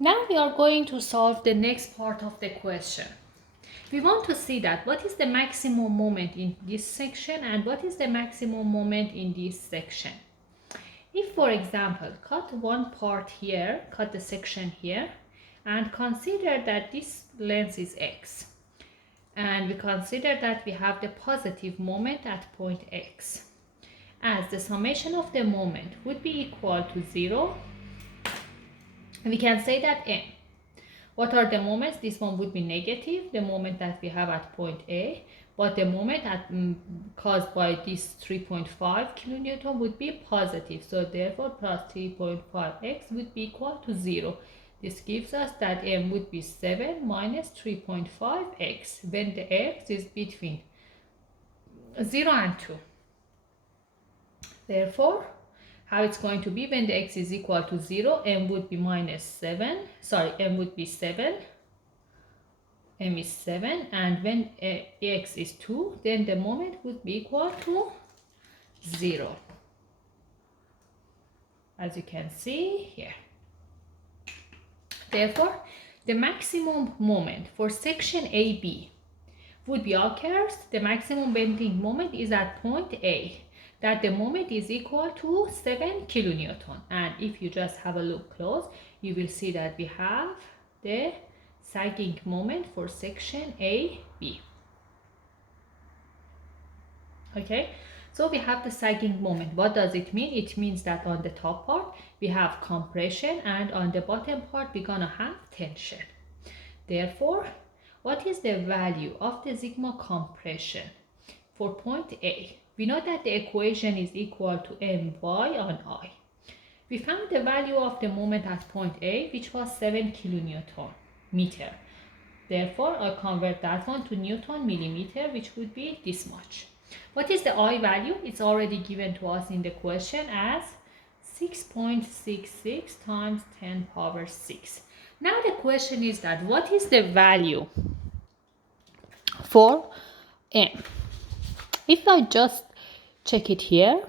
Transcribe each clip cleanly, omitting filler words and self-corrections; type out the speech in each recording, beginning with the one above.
Now we are going to solve the next part of the question. We want to see that what is the maximum moment in this section and what is the maximum moment in this section. If, for example, cut one part here, cut the section here, and consider that this length is x, and we consider that we have the positive moment at point x, as the summation of the moment would be equal to 0, we can say that m. What are the moments? This one would be negative, the moment that we have at point A, but the moment caused by this 3.5 kilonewton would be positive. So therefore plus 3.5x would be equal to 0. This gives us that m would be 7 minus 3.5x when the x is between 0 and 2. Therefore, how it's going to be when the x is equal to 0, m would be minus 7, m would be 7, m is 7, and when x is 2, then the moment would be equal to 0, as you can see here. Therefore, the maximum moment for section AB would be occurs, the maximum bending moment is at point A, that the moment is equal to 7 kilonewton. And if you just have a look close, you will see that we have the sagging moment for section AB. Okay, so we have the sagging moment. What does it mean? It means that on the top part we have compression and on the bottom part we're gonna have tension. Therefore, what is the value of the sigma compression for point A? We know that the equation is equal to my on I. We found the value of the moment at point A, which was 7 kilonewton meter. Therefore, I convert that one to Newton millimeter, which would be this much. What is the I value? It's already given to us in the question as 6.66 times 10 power 6. Now the question is that what is the value for m? If I just check it here,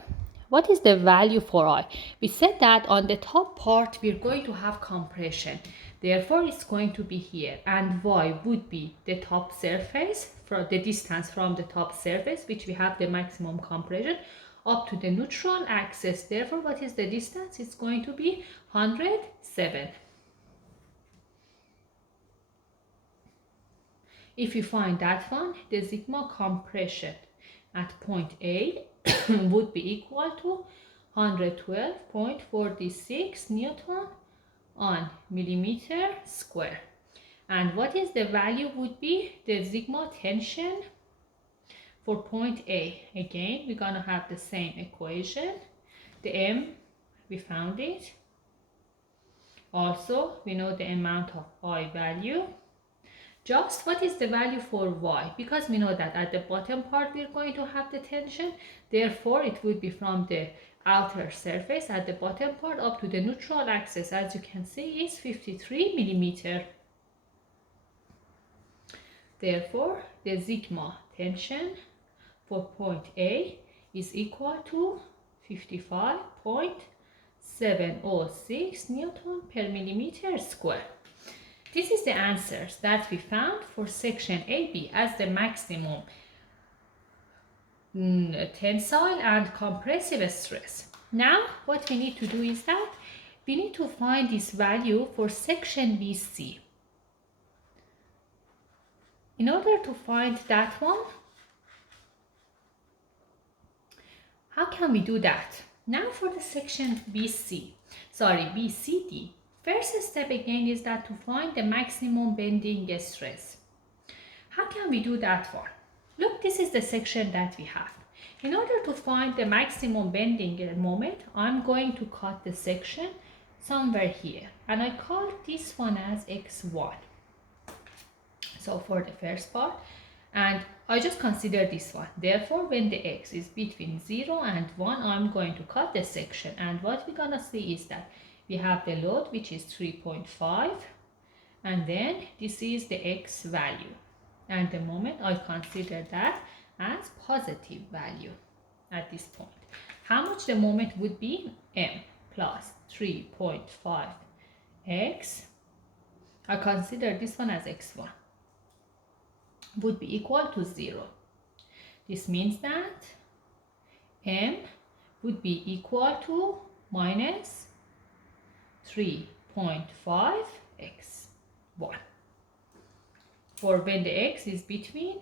what is the value for I? We said that on the top part we're going to have compression. Therefore, it's going to be here, and y would be the top surface, for the distance from the top surface, which we have the maximum compression, up to the neutral axis. Therefore, what is the distance? It's going to be 107. If you find that one, the sigma compression at point A would be equal to 112.46 Newton on millimeter square. And what is the value would be the sigma tension for point A? Again, we're gonna have the same equation. The m, we found it. Also, we know the amount of I value. Just what is the value for y? Because we know that at the bottom part we're going to have the tension. Therefore, it would be from the outer surface at the bottom part up to the neutral axis. As you can see, is 53 millimeter. Therefore, the sigma tension for point A is equal to 55.706 Newton per millimeter square. This is the answers that we found for section AB as the maximum tensile and compressive stress. Now, what we need to do is that we need to find this value for section BC. In order to find that one, how can we do that? Now for the section BCD. First step again is that to find the maximum bending stress. How can we do that one? Look, this is the section that we have. In order to find the maximum bending moment, I'm going to cut the section somewhere here. And I call this one as x1. So for the first part, and I just consider this one. Therefore, when the x is between 0 and 1, I'm going to cut the section. And what we're gonna see is that we have the load, which is 3.5, and then this is the x value. And the moment I consider that as positive value at this point. How much the moment would be? M plus 3.5 x I consider this one as x1, would be equal to 0. This means that m would be equal to minus 3.5 x1 for when the x is between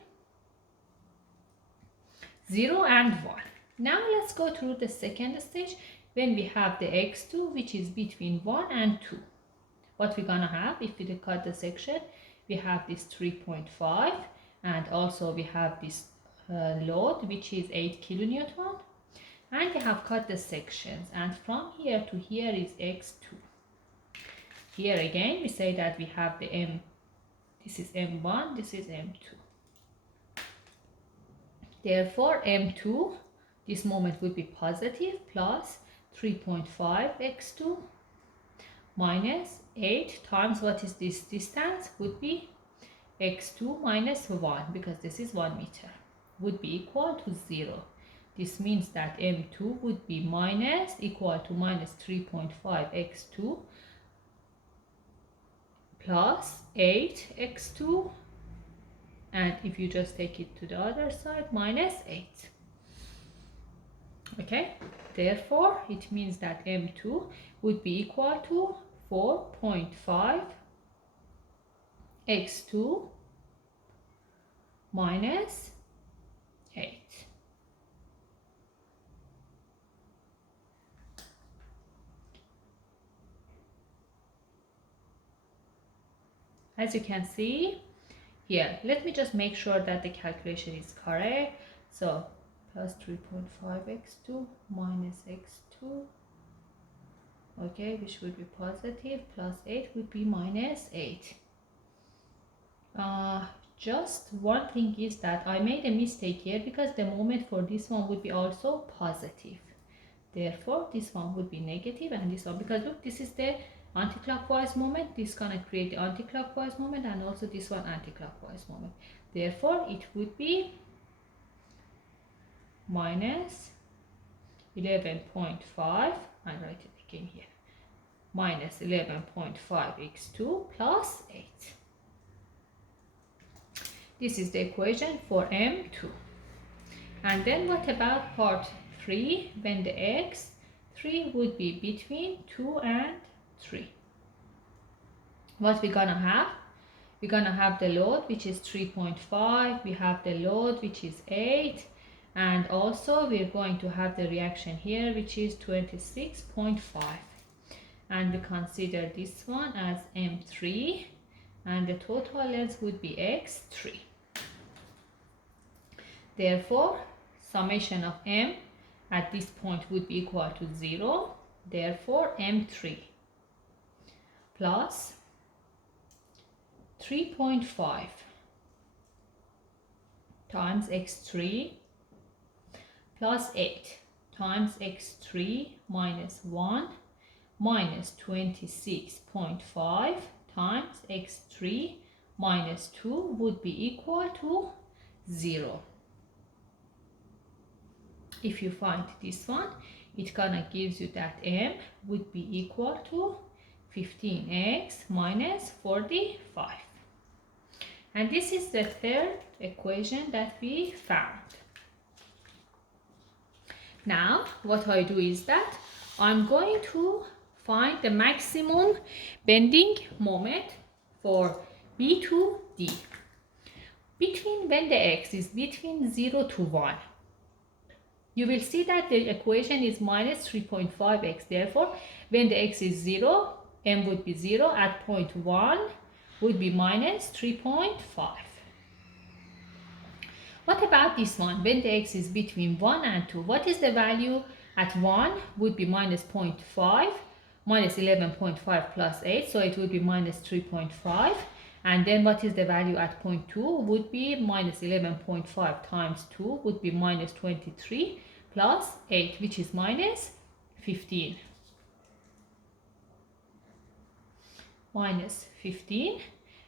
0 and 1. Now let's go through the second stage when we have the x2 which is between 1 and 2. What we're gonna have, if we cut the section, we have this 3.5 and also we have this load which is 8 kilonewton, and we have cut the sections, and from here to here is x2. Here again we say that we have the m, this is m1, this is m2. Therefore m2, this moment would be positive, plus 3.5 x2 minus 8 times what is this distance, would be x2 minus 1, because this is 1 meter, would be equal to 0. This means that m2 would be minus equal to minus 3.5 x2 plus 8 x2, and if you just take it to the other side, minus 8. Okay, therefore it means that m2 would be equal to 4.5 x2 minus 8. As you can see here, let me just make sure that the calculation is correct. So plus 3.5 x2 minus x2, okay, which would be positive, plus 8 would be minus 8. Just one thing is that I made a mistake here, because the moment for this one would be also positive. Therefore this one would be negative, and this one, because look, this is the anti-clockwise moment, this gonna create the anti-clockwise moment, and also this one anti-clockwise moment. Therefore it would be minus 11.5, I write it again here, minus 11.5 x2 plus 8. This is the equation for m2. And then what about part 3, when the x3 would be between 2 and 3? What we're gonna have? We're gonna have the load which is 3.5, we have the load which is 8, and also we're going to have the reaction here which is 26.5, and we consider this one as m3, and the total length would be x3. Therefore summation of m at this point would be equal to 0. Therefore m3 plus 3.5 times x3 plus 8 times x3 minus 1 minus 26.5 times x3 minus 2 would be equal to 0. If you find this one, it gonna gives you that m would be equal to 15x minus 45. And this is the third equation that we found. Now what I do is that I'm going to find the maximum bending moment for B2D between when the x is between 0 to 1. You will see that the equation is minus 3.5x. Therefore, when the x is 0, m would be 0. At point 1 would be minus 3.5. What about this one? When the x is between 1 and 2, what is the value at 1? Would be minus 0.5, minus 11.5 plus 8, so it would be minus 3.5. And then what is the value at point 2? Would be minus 11.5 times 2 would be minus 23 plus 8, which is minus 15. Minus 15.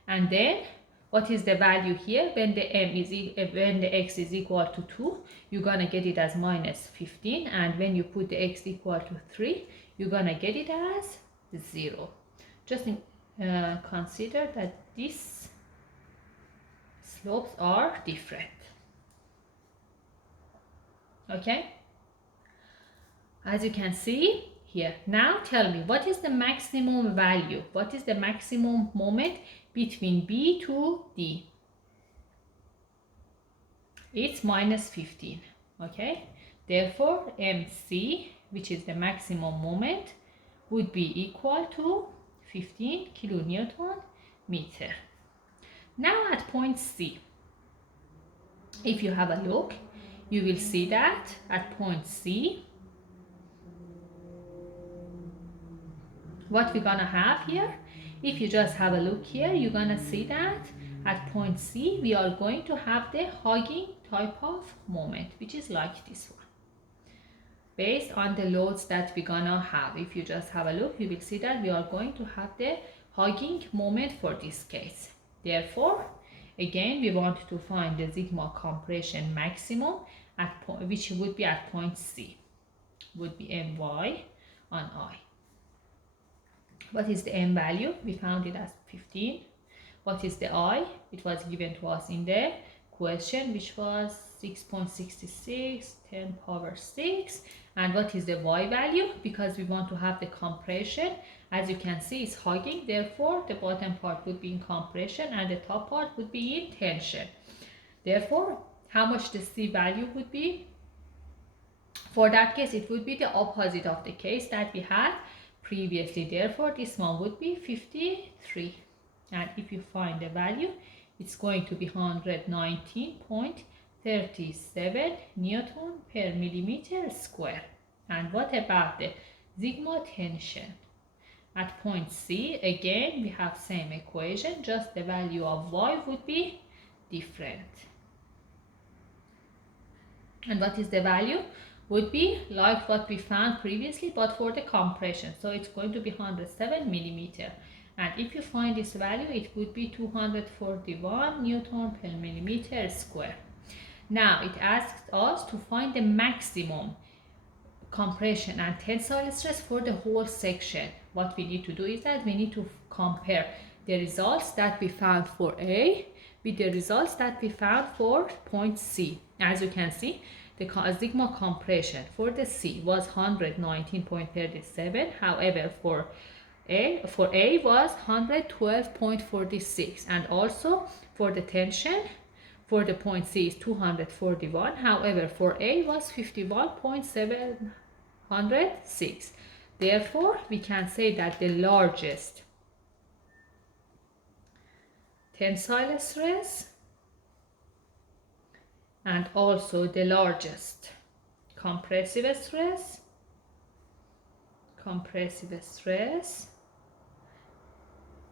And then what is the value here? When the when the x is equal to 2, you're gonna get it as minus 15, and when you put the x equal to 3, you're gonna get it as 0. Just consider that these slopes are different. Okay, as you can see here. Now tell me, what is the maximum value? What is the maximum moment between B to D? It's minus 15. Okay, therefore MC, which is the maximum moment, would be equal to 15 kilonewton meter. Now at point C, if you have a look, you will see that at point C, what we're gonna have here, if you just have a look here, you're gonna see that at point C, we are going to have the hugging type of moment, which is like this one. Based on the loads that we're gonna have, if you just have a look, you will see that we are going to have the hugging moment for this case. Therefore, again, we want to find the sigma compression maximum at point, which would be at point C, would be My on I. What is the M value? We found it as 15. What is the I? It was given to us in the question, which was 6.66, 10 power 6. And what is the Y value? Because we want to have the compression. As you can see, it's hugging. Therefore, the bottom part would be in compression and the top part would be in tension. Therefore, how much the C value would be? For that case, it would be the opposite of the case that we had previously. Therefore, this one would be 53. And if you find the value, it's going to be 119.37 Newton per millimeter square. And what about the sigma tension? At point C, again, we have same equation, just the value of Y would be different. And what is the value? Would be like what we found previously, but for the compression. So it's going to be 107 millimeter. And if you find this value, it would be 241 Newton per millimeter square. Now it asks us to find the maximum compression and tensile stress for the whole section. What we need to do is that we need to compare the results that we found for A with the results that we found for point C. As you can see, the sigma compression for the C was 119.37. However, for A was 112.46, and also for the tension for the point C is 241. However, for A was 51.706. Therefore, we can say that the largest tensile stress and also the largest compressive stress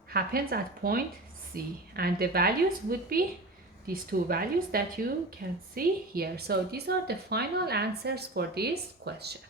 happens at point C, and the values would be these two values that you can see here. So these are the final answers for this question.